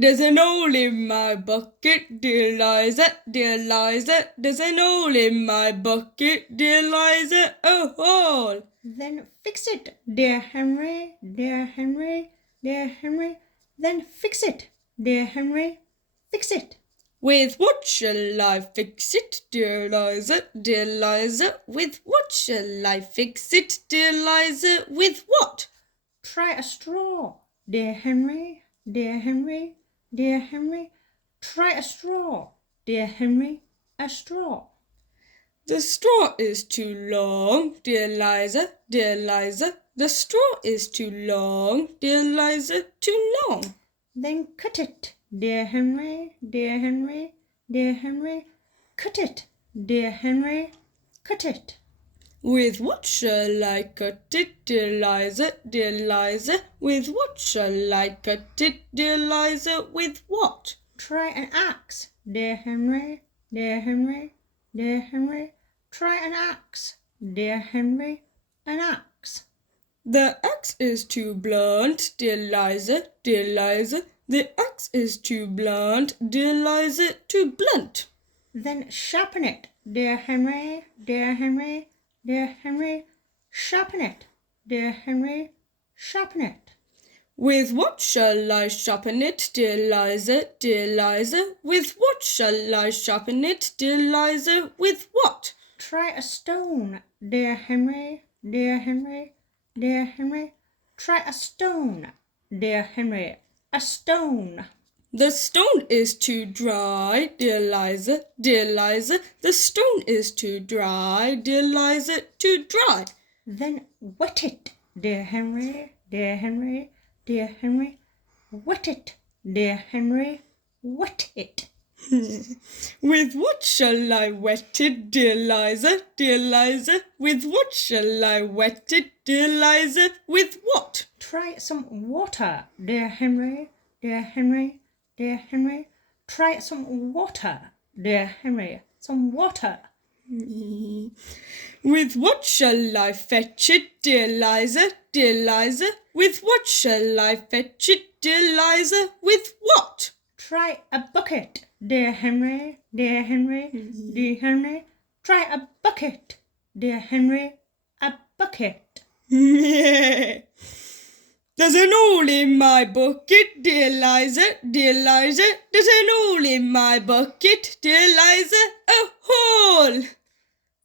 There's an hole in my bucket, dear Liza, dear Liza. There's an hole in my bucket, dear Liza, a hole. Then fix it, dear Henry, dear Henry, dear Henry. Then fix it, dear Henry, fix it. With what shall I fix it, dear Liza, dear Liza? With what shall I fix it, dear Liza? With what? Try a straw, dear Henry, dear Henry, dear Henry. Try a straw, dear Henry, a straw. The straw is too long, dear Liza, dear Liza. The straw is too long, dear Liza, too long. Then cut it, dear Henry, dear Henry, dear Henry. Cut it, dear Henry, cut it. With what shall I cut it, dear Liza, dear Liza? With what shall I cut it, dear Liza? With what? Try an axe, dear Henry, dear Henry, dear Henry. Try an axe, dear Henry, an axe. The axe is too blunt, dear Liza, dear Liza. The axe is too blunt, dear Liza, too blunt. Then sharpen it, dear Henry, dear Henry, dear Henry. Sharpen it, dear Henry, sharpen it. With what shall I sharpen it, dear Liza, dear Liza? With what shall I sharpen it, dear Liza? With what? Try a stone, dear Henry, dear Henry, dear Henry. Try a stone, dear Henry, a stone. The stone is too dry, dear Liza, dear Liza. The stone is too dry, dear Liza, too dry. Then wet it, dear Henry, dear Henry, dear Henry. Wet it, dear Henry, wet it. With what shall I wet it, dear Liza, dear Liza? With what shall I wet it, dear Liza? With what? Try some water, dear Henry, dear Henry, dear Henry. Try some water, dear Henry, some water. With what shall I fetch it, dear Liza, dear Liza? With what shall I fetch it, dear Liza? With what? Try a bucket, dear Henry, dear Henry, dear Henry. Try a bucket, dear Henry, a bucket. There's an hole in my bucket, dear Liza, dear Liza. There's an hole in my bucket, dear Liza, a hole.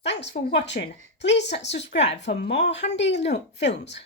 Thanks for watching. Please subscribe for more handy films.